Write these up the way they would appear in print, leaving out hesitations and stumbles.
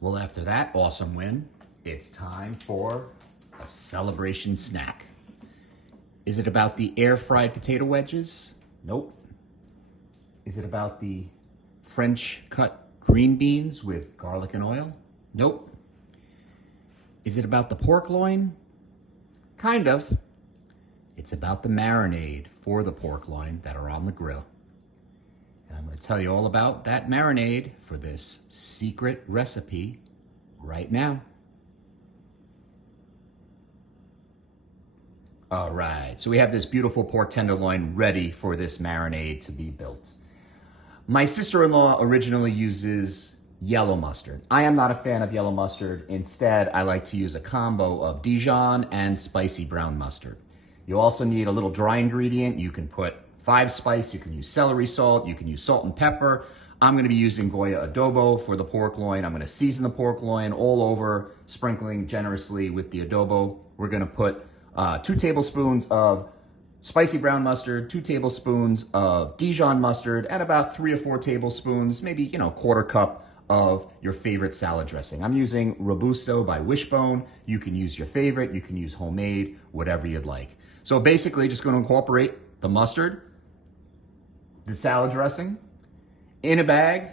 Well, after that awesome win, it's time for a celebration snack. Is it about the air fried potato wedges? Nope. Is it about the French cut green beans with garlic and oil? Nope. Is it about the pork loin? Kind of. It's about the marinade for the pork loin that are on the grill. And I'm going to tell you all about that marinade for this secret recipe right now. All right, so we have this beautiful pork tenderloin ready for this marinade to be built. My sister-in-law originally uses yellow mustard. I am not a fan of yellow mustard. Instead, I like to use a combo of Dijon and spicy brown mustard. You also need a little dry ingredient. You can put 5 spice, you can use celery salt, you can use salt and pepper. I'm gonna be using Goya adobo for the pork loin. I'm gonna season the pork loin all over, sprinkling generously with the adobo. We're gonna put 2 tablespoons of spicy brown mustard, 2 tablespoons of Dijon mustard, and about 3 or 4 tablespoons, maybe, quarter cup of your favorite salad dressing. I'm using Robusto by Wishbone. You can use your favorite, you can use homemade, whatever you'd like. So basically just gonna incorporate the mustard, the salad dressing, in a bag,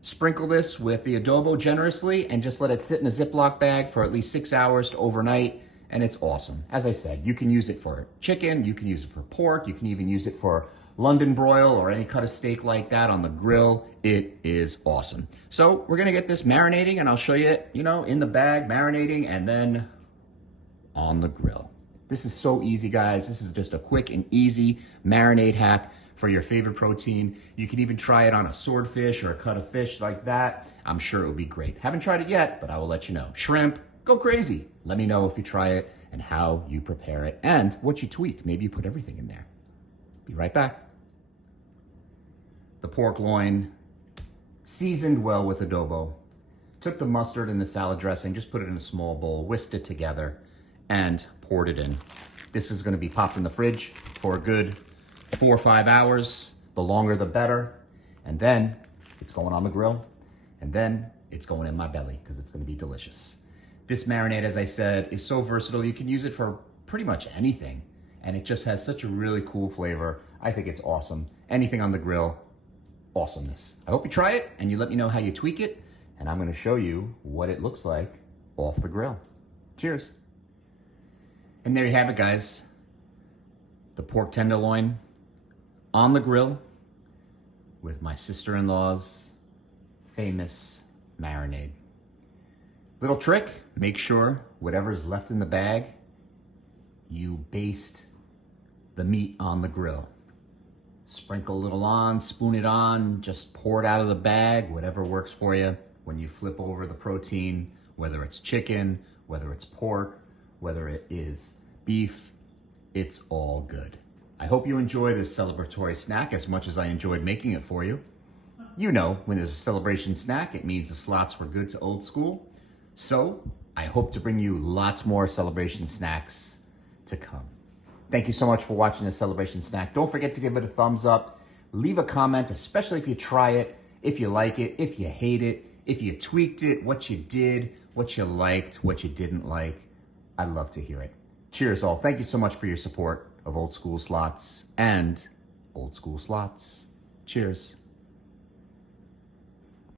sprinkle this with the adobo generously, and just let it sit in a Ziploc bag for at least 6 hours to overnight. And it's awesome. As I said, you can use it for chicken, you can use it for pork, you can even use it for London broil or any cut of steak like that on the grill. It is awesome. So we're gonna get this marinating, and I'll show you, in the bag, marinating, and then on the grill. This is so easy, guys. This is just a quick and easy marinade hack for your favorite protein. You can even try it on a swordfish or a cut of fish like that. I'm sure it would be great. Haven't tried it yet, but I will let you know. Shrimp, go crazy. Let me know if you try it and how you prepare it and what you tweak. Maybe you put everything in there. Be right back. The pork loin, seasoned well with adobo. Took the mustard and the salad dressing, just put it in a small bowl, whisked it together, and poured it in. This is gonna be popped in the fridge for a good 4 or 5 hours. The longer, the better. And then it's going on the grill. And then it's going in my belly because it's gonna be delicious. This marinade, as I said, is so versatile. You can use it for pretty much anything. And it just has such a really cool flavor. I think it's awesome. Anything on the grill, awesomeness. I hope you try it and you let me know how you tweak it. And I'm gonna show you what it looks like off the grill. Cheers. And there you have it, guys. The pork tenderloin on the grill with my sister-in-law's famous marinade. Little trick, make sure whatever's left in the bag, you baste the meat on the grill. Sprinkle a little on, spoon it on, just pour it out of the bag, whatever works for you. When you flip over the protein, whether it's chicken, whether it's pork, whether it is beef, it's all good. I hope you enjoy this celebratory snack as much as I enjoyed making it for you. You know, when there's a celebration snack, it means the slots were good to old school. So I hope to bring you lots more celebration snacks to come. Thank you so much for watching this celebration snack. Don't forget to give it a thumbs up. Leave a comment, especially if you try it, if you like it, if you hate it, if you tweaked it, what you did, what you liked, what you didn't like. I'd love to hear it. Cheers all. Thank you so much for your support of Old School Slots and Old School Slots. Cheers.